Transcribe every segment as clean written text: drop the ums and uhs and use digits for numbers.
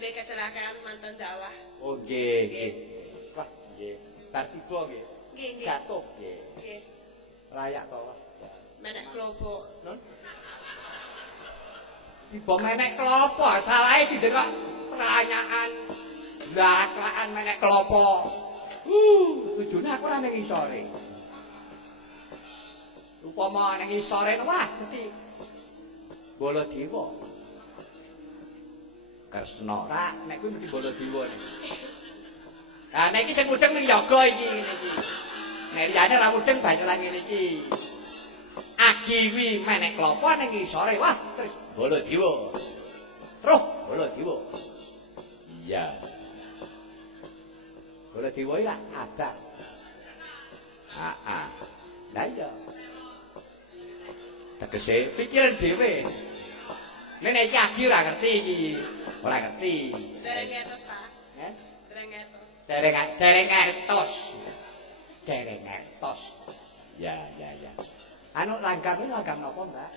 nembe kecelakaan mantan dakwah. Oh nggih, nggih. Wah, nggih. Bar tiba nggih. Nggih, nggih. Gatuk nggih. Nggih. Layak to, Wah. Menek klopo. Non. Tiba menek klopo, salahe sithik kok pertanyaan. Lah, kelakan menek klopo. Tujune aku ora ning isore. Upama ning isore wah mesti Baladewa. Kresna rak nek kuwi mesti Baladewa nek. Lah nek iki sing mudeng ning yoga iki ngene iki. Nek liyane ora mudeng banyu lan ngene iki. Agi kuwi menek klopo ning isore wah terus Baladewa. Terus Baladewa. Iya. Baladewa iki lak abang. Heeh. Lah iya. Tegese pikiran dhewe. Nek iki agi ora ngerti iki. Ora ngerti. Dereng ngertos, Pak. Heh? Dereng ngertos. Dereng ngertos. Ya, ya, ya. Anu langgam iki langgam napa, Mbak?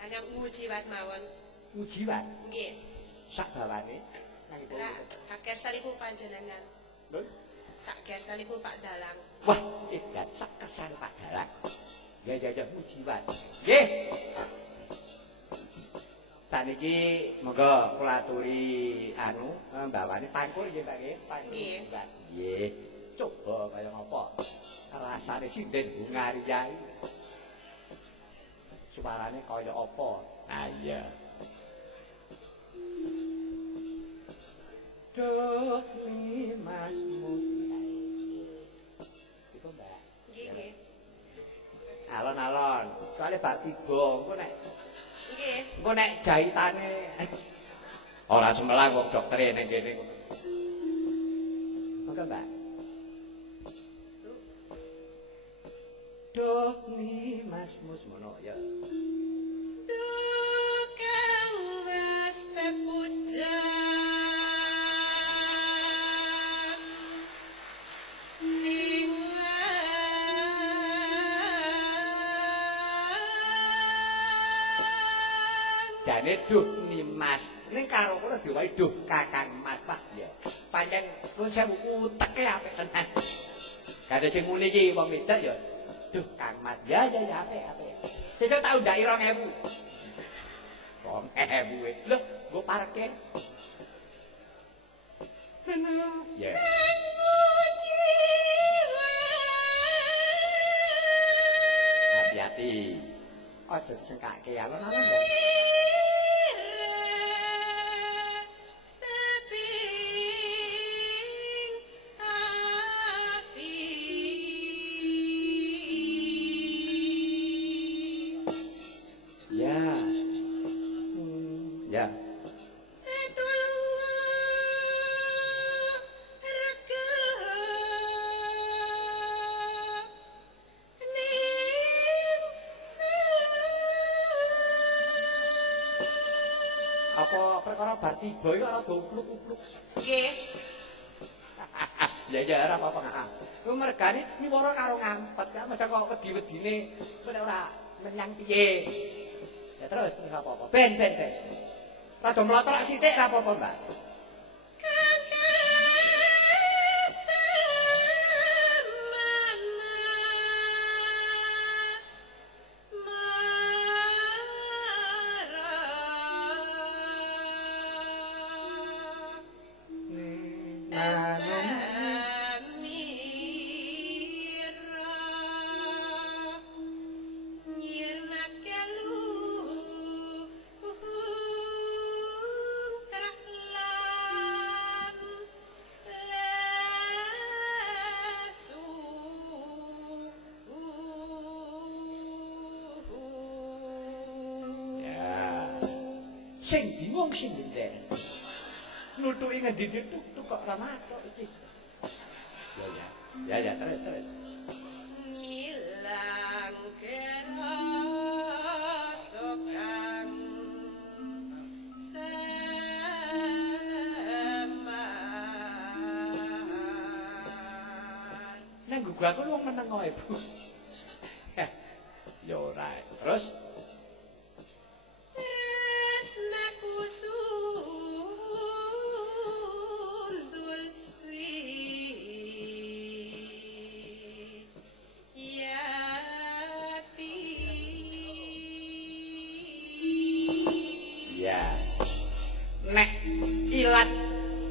Langgam ngujiwat mawon. Ujiwan. Nggih. Sak bawane nang ibu. Lah, saker saliku panjenengan. Lho? Saker saliku Pak Dalang. Wah, edan sak kesan Pak Dalang. Ya, ya, ya, ujiwan. Nggih. Saniki monggo kula aturi anu mbawane pangkur nggih Mbak nggih. Pangkur. Nggih. Coba kaya ngapa? Rasane sinden bunga riyai. Suarane kaya apa? Ah iya. Duh limasmu. Iku Mbak. Nggih, nggih. Alon-alon. Soale bar tiba engko nek Nggih. engko nek jahitane ora semelang wong doktere ning kene. Monggo Mbak. Duh limasmu semono ya. Tukang was pepujan ning Jane duh nimas ning karo kula diwai duh Kakang Mas Pak ya. Pancen nuwun sewu uteke apik tenan. Gade sing muni iki wong wedok ya. Duh Kang Mas. Ya ya ya apik. Sesuk tak undaki 2000. 2000. Lho, nggo parkir. Ya. Hati-hati. Aja sengkake alon-alon. Ya. Apa perkara bar tiba iki ora upluk-upluk. nggih. Ya ora apa-apa heeh. Ku mergane miwara karo ngampet, kan masa kok wedi-wedine nek ora menyang piye. Ya terus ora apa-apa. Ben. Rada mlotrok sithik ora apa-apa, Mbak. Sing bingung sing ndek. Nuthuki ngendi tuk kok ora matok iki. Ya terus. Ngilang kerosokang seman. Nang gugu aku wong meneng wae, Bu. Ya ora. Terus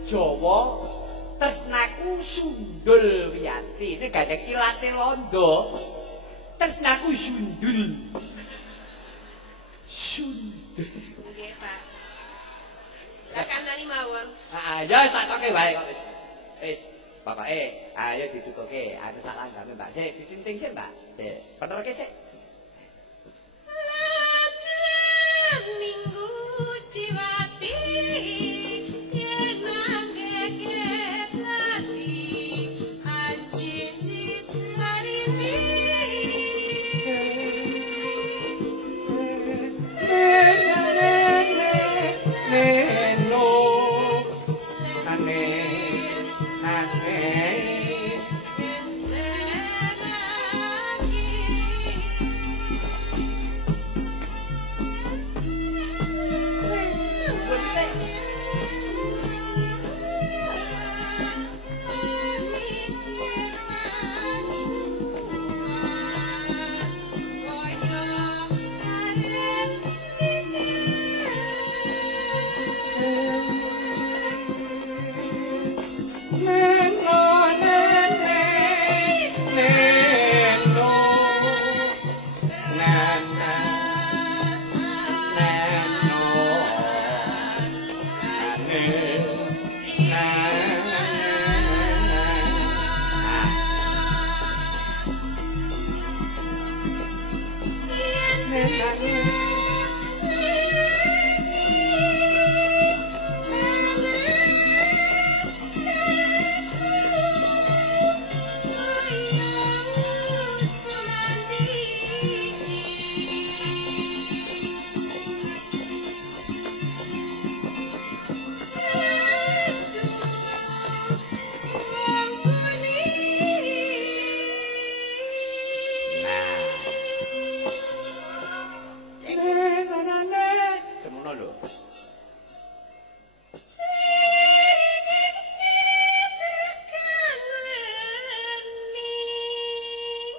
Jawa tresnaku sundul wiyati. Ini gandeng ilate londo. Tresnaku sundul. Sundul. Nggih, Pak. Sakandani mawon. Ya tak toke wae kok. Bapak ayo ditutuke anu sak langgame Mbak. Sik ditinting sik Mbak. Penerke sik. Minggu Ciwati yen nangge lati anci marisi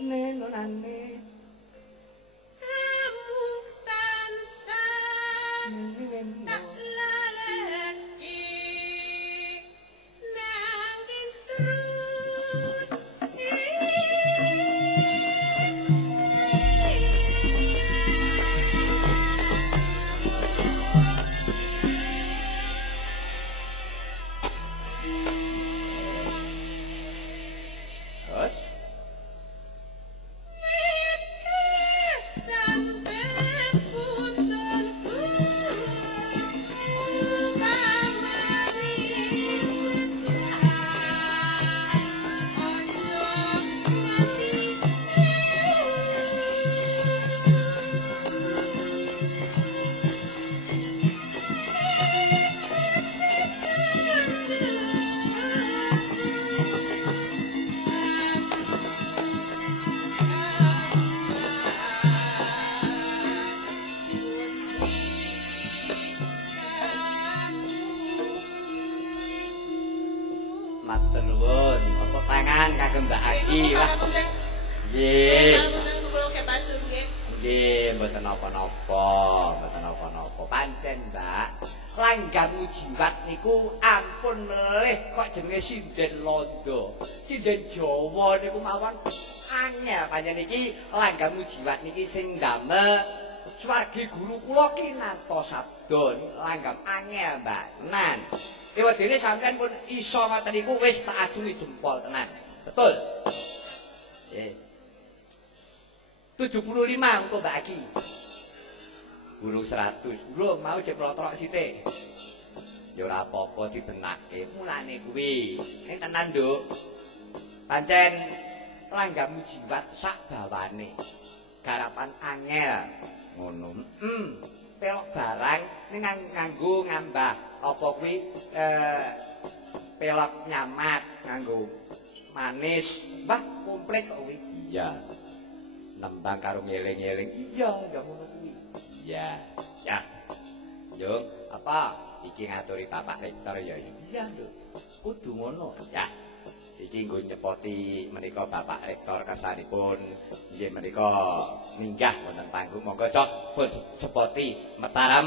Neno ane Matur nuwun, tepuk tangan kagem Mbak Agi lah. Nggih. Nggih, mboten napa-napa, mboten napa-napa. Pancen, Mbak, Langgamu Jiwat niku ampun melih kok jenenge sinden londo. Sinden Jawa niku mawon anyar pancen iki Langgamu Jiwat niki sing ndamel swargi guru kula kinarto sabda langgam angel Mbak tenan. Ewadene sampean pun iso ngoten niku wis tak ajungi jempol tenan. Betul. Nggih. 75 engko Mbak Aki. Burung 100. Bro, mau cek plotrok sithik. Ya ora apa-apa dibenake. Mulane kuwi. Ning tenan, Nduk. Pancen Langgamu Jiwat sak bawane. Garapan angel ngono. Pelok barang ning nganggo ngambah apa kuwi pelok nyamat nganggo manis. Mbah komplit kok kuwi. Iya. Nembang karo ngeling-eling. Iya, ya ngono kuwi. Iya. Ya. Yo, apa iki ngaturi Bapak Rektor ya. Iya, Nduk. Kudu ngono. Ya. Iki nggo nyepoti menika Bapak Rektor kersanipun nggih menika minggah wonten panggung monggo cok pun sepoti Mataram